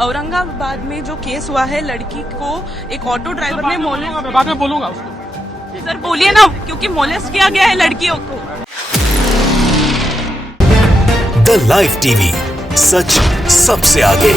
औरंगाबाद में जो केस हुआ है, लड़की को एक ऑटो ड्राइवर ने मैं बाद में बोलूंगा उसको। सर बोलिए ना, क्योंकि मोलेस्ट किया गया है लड़कियों को। द लाइव टीवी, सच सबसे आगे।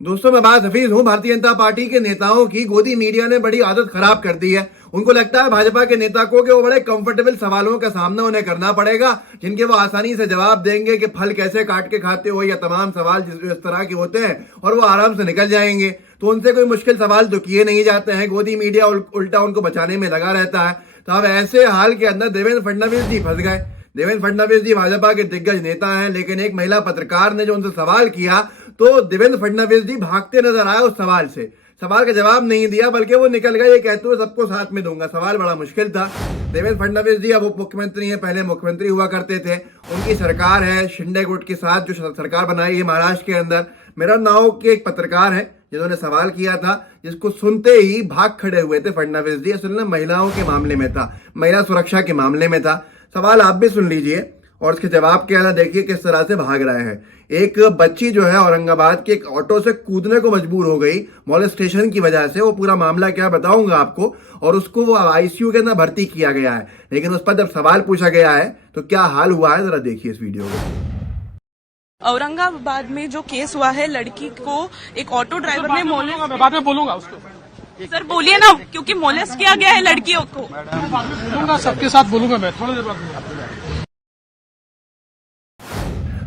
दोस्तों, मैं बात हफीज हूं। भारतीय जनता पार्टी के नेताओं की गोदी मीडिया ने बड़ी आदत खराब कर दी है। उनको लगता है भाजपा के नेता को कि वो बड़े कंफर्टेबल सवालों का सामना उन्हें करना पड़ेगा, जिनके वो आसानी से जवाब देंगे कि फल कैसे काट के खाते हो, या तमाम सवाल जिस तरह के होते हैं, और वो आराम से निकल जाएंगे। तो उनसे कोई मुश्किल सवाल तो किए नहीं जाते हैं। गोदी मीडिया उल्टा उनको बचाने में लगा रहता है। तो अब ऐसे हाल के अंदर देवेंद्र फडणवीस जी फंस गए। देवेंद्र फडणवीस जी भाजपा के दिग्गज नेता हैं, लेकिन एक महिला पत्रकार ने जो उनसे सवाल किया तो देवेंद्र फडणवीस जी भागते नजर आए उस सवाल से। सवाल का जवाब नहीं दिया, बल्कि वो निकल गए ये कहते हुए सबको साथ में दूंगा। सवाल बड़ा मुश्किल था। देवेंद्र फडणवीस जी अब उप मुख्यमंत्री हैं, पहले मुख्यमंत्री हुआ करते थे। उनकी सरकार है शिंदे गुट के साथ, जो सरकार बनाई है महाराष्ट्र के अंदर। मेरा नाव के एक पत्रकार है जिन्होंने सवाल किया था, जिसको सुनते ही भाग खड़े हुए थे फडणवीस जी। असल में महिलाओं के मामले में था, महिला सुरक्षा के मामले में था। सवाल आप भी सुन लीजिए और इसके जवाब के अलावा देखिए किस तरह से भाग रहे हैं। एक बच्ची जो है औरंगाबाद के एक ऑटो से कूदने को मजबूर हो गई मॉलेस्टेशन की वजह से। वो पूरा मामला क्या बताऊंगा आपको। और उसको वो आईसीयू के अंदर भर्ती किया गया है, लेकिन उस पर जब सवाल पूछा गया है तो क्या हाल हुआ है, जरा देखिए इस वीडियो को। औरंगाबाद में जो केस हुआ है, लड़की को एक ऑटो ड्राइवर ने मैं बाद में बोलूंगा उसको। सर बोलिए ना, क्योंकि मोलेस्ट किया गया है लड़कियों को। बोलूंगा, सबके साथ बोलूंगा मैं थोड़ी देर बाद।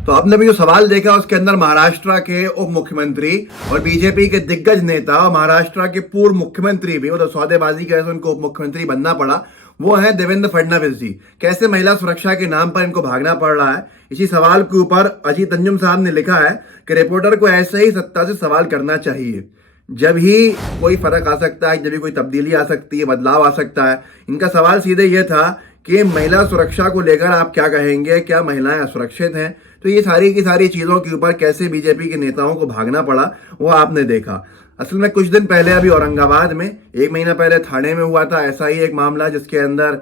तो आपने भी जो सवाल देखा उसके अंदर महाराष्ट्र के उप मुख्यमंत्री और बीजेपी के दिग्गज नेता और महाराष्ट्र के पूर्व मुख्यमंत्री भी, मतलब सौदेबाजी की वजह से उनको उप मुख्यमंत्री बनना पड़ा, वो है देवेंद्र फडणवीस जी। कैसे महिला सुरक्षा के नाम पर इनको भागना पड़ रहा है। इसी सवाल के ऊपर अजीत अंजुम साहब ने लिखा है कि रिपोर्टर को ऐसे ही सत्ता से सवाल करना चाहिए। जब ही कोई फर्क आ सकता है, जब भी कोई तब्दीली आ सकती है, बदलाव आ सकता है। इनका सवाल सीधे ये था कि महिला सुरक्षा को लेकर आप क्या कहेंगे, क्या महिलाएं असुरक्षित हैं। तो ये सारी की सारी चीजों के ऊपर कैसे बीजेपी के नेताओं को भागना पड़ा, वो आपने देखा। असल में कुछ दिन पहले अभी औरंगाबाद में, एक महीना पहले थाने में हुआ था ऐसा ही एक मामला, जिसके अंदर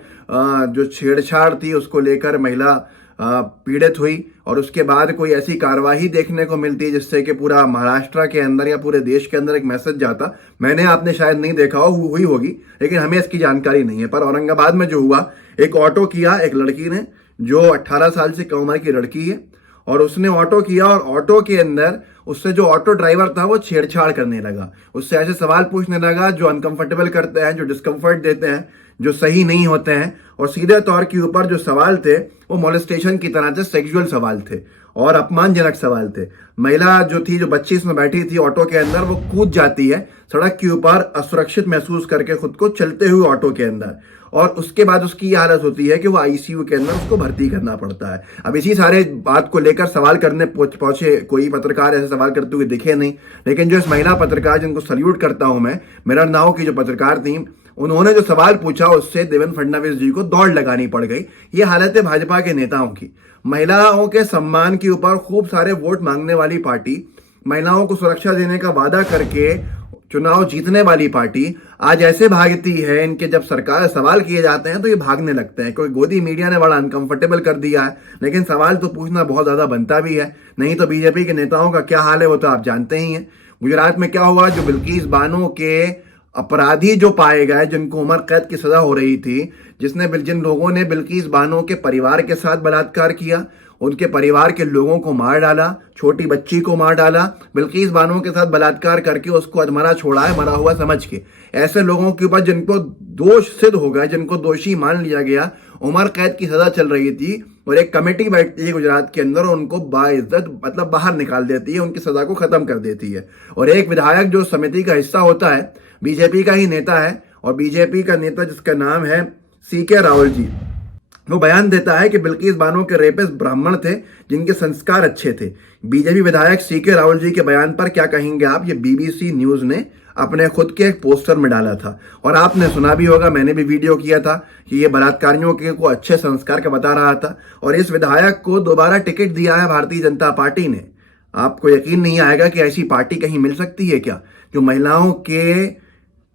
जो छेड़छाड़ थी उसको लेकर महिला पीड़ित हुई। और उसके बाद कोई ऐसी कार्यवाही देखने को मिलती है जिससे कि पूरा महाराष्ट्र के अंदर या पूरे देश के अंदर एक मैसेज जाता। मैंने आपने शायद नहीं देखा हुई होगी, लेकिन हमें इसकी जानकारी नहीं है। पर औरंगाबाद में जो हुआ, एक ऑटो किया एक लड़की ने, जो 18 साल से कम उम्र की लड़की है, और उसने ऑटो किया और ऑटो के अंदर उससे जो ऑटो ड्राइवर था वो छेड़छाड़ करने लगा। उससे ऐसे सवाल पूछने लगा जो अनकंफर्टेबल करते हैं, जो डिस्कम्फर्ट देते हैं, जो सही नहीं होते हैं। और सीधे तौर के ऊपर जो सवाल थे वो मोलेस्टेशन की तरह से सेक्सुअल सवाल थे और अपमानजनक सवाल थे। महिला जो थी, जो बच्ची इसमें बैठी थी ऑटो के अंदर, वो कूद जाती है सड़क के ऊपर, असुरक्षित महसूस करके खुद को, चलते हुए ऑटो के अंदर। और उसके बाद उसकी ये हालत होती है कि वो आईसीयू के अंदर उसको भर्ती करना पड़ता है। अब इसी सारे बात को लेकर सवाल करने पहुंचे, कोई पत्रकार ऐसे सवाल करते हुए दिखे नहीं। लेकिन जो इस महिला पत्रकार, जिनको सल्यूट करता हूं मैं, मेरा नाव की जो पत्रकार थी, उन्होंने जो सवाल पूछा उससे देवेंद्र फडणवीस जी को दौड़ लगानी पड़ गई। ये हालत है भाजपा के नेताओं की। महिलाओं के सम्मान के ऊपर खूब सारे वोट मांगने वाली पार्टी, महिलाओं को सुरक्षा देने का वादा करके चुनाव जीतने वाली पार्टी, आज ऐसे भागती है। इनके जब सरकार सवाल किए जाते हैं तो ये भागने लगते हैं, क्योंकि गोदी मीडिया ने बड़ा अनकंफर्टेबल कर दिया है। लेकिन सवाल तो पूछना बहुत ज्यादा बनता भी है, नहीं तो बीजेपी के नेताओं का क्या हाल है वो तो आप जानते ही हैं। गुजरात में क्या हुआ, जो बिल्किस बानो के अपराधी जो पाए गए, जिनको उम्र कैद की सजा हो रही थी, जिन लोगों ने बिल्किस बानो के परिवार के साथ बलात्कार किया, उनके परिवार के लोगों को मार डाला, छोटी बच्ची को मार डाला, बिल्किस बानो के साथ बलात्कार करके उसको अधमरा छोड़ा है, मरा हुआ समझ के। ऐसे लोगों के ऊपर जिनको दोष सिद्ध हो गए, जिनको दोषी मान लिया गया, उम्र कैद की सजा चल रही थी, और एक कमेटी बैठती है गुजरात के अंदर और उनको बाइज्जत मतलब बाहर निकाल देती है, उनकी सजा को खत्म कर देती है। और एक विधायक जो समिति का हिस्सा होता है, बीजेपी का ही नेता है, और बीजेपी का नेता जिसका नाम है सीके राहुल जी, वो बयान देता है कि बिल्किस बानो के रेपिस्ट ब्राह्मण थे जिनके संस्कार अच्छे थे। बीजेपी विधायक सीके राहुल जी के बयान पर क्या कहेंगे आप। ये बीबीसी न्यूज ने अपने खुद के एक पोस्टर में डाला था, और आपने सुना भी होगा, मैंने भी वीडियो किया था कि ये बलात्कारियों के को अच्छे संस्कार का बता रहा था। और इस विधायक को दोबारा टिकट दिया है भारतीय जनता पार्टी ने। आपको यकीन नहीं आएगा कि ऐसी पार्टी कहीं मिल सकती है क्या, जो महिलाओं के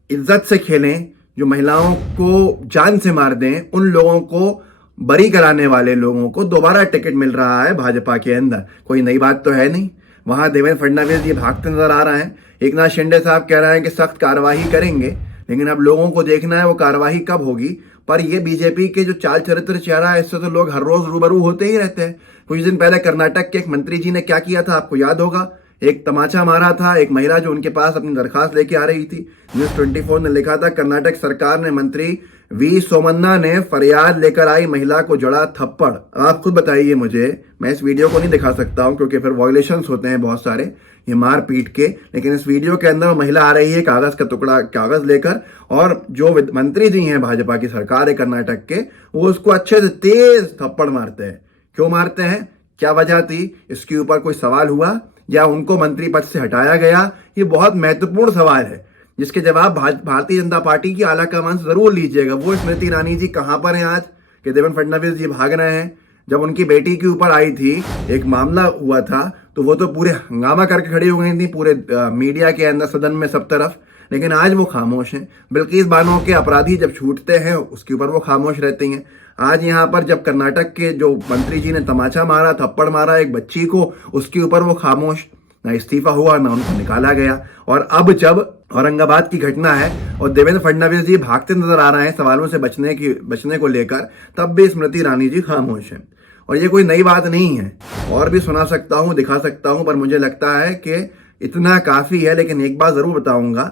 इज्जत से खेलें, जो महिलाओं को जान से मार दें। उन लोगों को बरी कराने वाले लोगों को दोबारा टिकट मिल रहा है भाजपा के अंदर। कोई नई बात तो है नहीं। वहां देवेंद्र फडणवीस ये भागते नजर आ रहे हैं। एकनाथ शिंदे साहब कह रहे हैं कि सख्त कार्रवाई करेंगे, लेकिन अब लोगों को देखना है वो कार्रवाई कब होगी। पर ये बीजेपी के जो चाल चरित्र चेहरा है, इससे तो लोग हर रोज रूबरू होते ही रहते हैं। कुछ दिन पहले कर्नाटक के एक मंत्री जी ने क्या किया था आपको याद होगा, एक तमाचा मारा था एक महिला जो उनके पास अपनी दरखास्त लेके आ रही थी। न्यूज 24 ने लिखा था, कर्नाटक सरकार ने मंत्री वी सोमन्ना ने फरियाद लेकर आई महिला को जड़ा थप्पड़। आप खुद बताइए मुझे, मैं इस वीडियो को नहीं दिखा सकता हूं क्योंकि फिर वायलेशंस होते हैं बहुत सारे ये मार पीट के, लेकिन इस वीडियो के अंदर महिला आ रही है कागज का टुकड़ा कागज लेकर, और जो मंत्री जी हैं भाजपा की सरकार है कर्नाटक के, वो उसको अच्छे से तेज थप्पड़ मारते हैं। क्यों मारते हैं, क्या वजह थी, इसके ऊपर कोई सवाल हुआ या उनको मंत्री पद से हटाया गया? ये बहुत महत्वपूर्ण सवाल है जिसके जवाब भारतीय जनता पार्टी की आला कमान से जरूर लीजिएगा। वो स्मृति ईरानी जी कहां पर हैं आज कि देवेंद्र फडणवीस जी भाग रहे हैं? जब उनकी बेटी के ऊपर आई थी, एक मामला हुआ था, तो वो तो पूरे हंगामा करके खड़ी हो गई थी पूरे मीडिया के अंदर, सदन में, सब तरफ। लेकिन आज वो खामोश हैं। बिल्किस बानो के अपराधी जब छूटते हैं उसके ऊपर वो खामोश रहती हैं। आज यहाँ पर जब कर्नाटक के जो मंत्री जी ने तमाचा मारा, थप्पड़ मारा एक बच्ची को, उसके ऊपर वो खामोश, ना इस्तीफा हुआ ना उनको निकाला गया। और अब जब औरंगाबाद की घटना है और देवेंद्र फडणवीस जी भागते नजर आ रहे हैं सवालों से बचने को लेकर, तब भी स्मृति ईरानी जी खामोश हैं। और ये कोई नई बात नहीं है, और भी सुना सकता हूं, दिखा सकता हूं, पर मुझे लगता है कि इतना काफी है। लेकिन एक बात जरूर बताऊंगा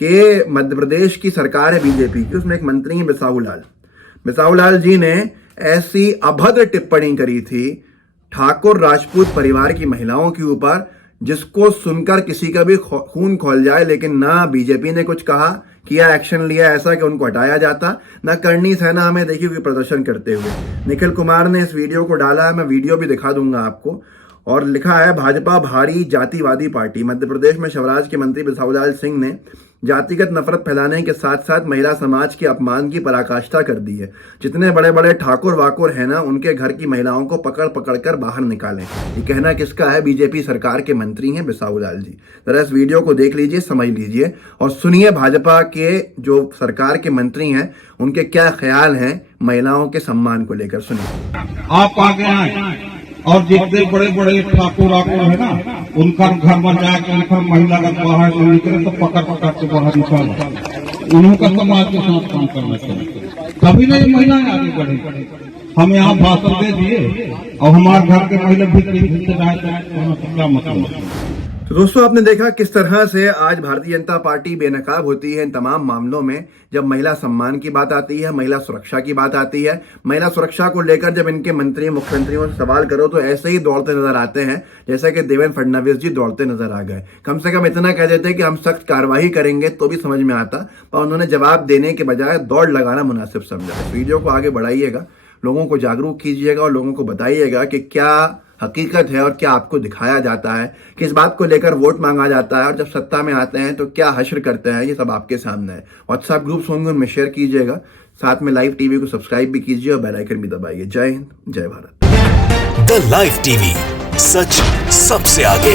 कि मध्य प्रदेश की सरकार है बीजेपी की, उसमें एक मंत्री है बिसाहू लाल जी ने ऐसी अभद्र टिप्पणी करी थी ठाकुर राजपूत परिवार की महिलाओं के ऊपर, जिसको सुनकर किसी का भी खून खौल जाए। लेकिन ना बीजेपी ने कुछ कहा, किया, एक्शन लिया ऐसा कि उनको हटाया जाता, ना करनी सेना हमें देखी हुई प्रदर्शन करते हुए। निखिल कुमार ने इस वीडियो को डाला है, मैं वीडियो भी दिखा दूंगा आपको, और लिखा है, भाजपा भारी जातिवादी पार्टी। मध्य प्रदेश में शिवराज के मंत्री बिसाहूलाल सिंह ने जातिगत नफरत फैलाने के साथ साथ महिला समाज के अपमान की पराकाष्ठा कर दी है। जितने बड़े बड़े ठाकुर वाकुर हैं ना, उनके घर की महिलाओं को पकड़ पकड़ कर बाहर निकालें। ये कहना किसका है? बीजेपी सरकार के मंत्री हैं बिसाहूलाल जी। जरा इस वीडियो को देख लीजिए, समझ लीजिए और सुनिए भाजपा के जो सरकार के मंत्री हैं उनके क्या ख्याल हैं महिलाओं के सम्मान को लेकर। सुनिए। आप आगे आए और जितने बड़े बड़े ठाकुर है ना, उनका घर में जाके उनका महिला का बाहर निकले तो पकड़ पकड़ के बाहर निकाल, उनका समाज के साथ काम करना चाहिए, तभी ना ये महिलाएं आगे बढ़े। हम यहाँ भाषण दे दिए और हमारे घर के महिला भी क्या मतलब। तो दोस्तों आपने देखा किस तरह से आज भारतीय जनता पार्टी बेनकाब होती है इन तमाम मामलों में। जब महिला सम्मान की बात आती है, महिला सुरक्षा की बात आती है, महिला सुरक्षा को लेकर जब इनके मंत्री मुख्यमंत्रियों से सवाल करो तो ऐसे ही दौड़ते नजर आते हैं जैसे कि देवेंद्र फडणवीस जी दौड़ते नजर आ गए। कम से कम इतना कह देते कि हम सख्त कार्रवाई करेंगे तो भी समझ में आता, पर उन्होंने जवाब देने के बजाय दौड़ लगाना मुनासिब समझा। इस वीडियो को आगे बढ़ाइएगा, लोगों को जागरूक कीजिएगा और लोगों को बताइएगा कि क्या हकीकत है और क्या आपको दिखाया जाता है, किस बात को लेकर वोट मांगा जाता है, और जब सत्ता में आते हैं तो क्या हश्र करते हैं, ये सब आपके सामने है। व्हाट्सएप ग्रुप्स होंगे उनमें शेयर कीजिएगा, साथ में लाइव टीवी को सब्सक्राइब भी कीजिए और बेल आइकन भी दबाइए। जय हिंद, जय भारत। द लाइव टीवी, सच सबसे आगे।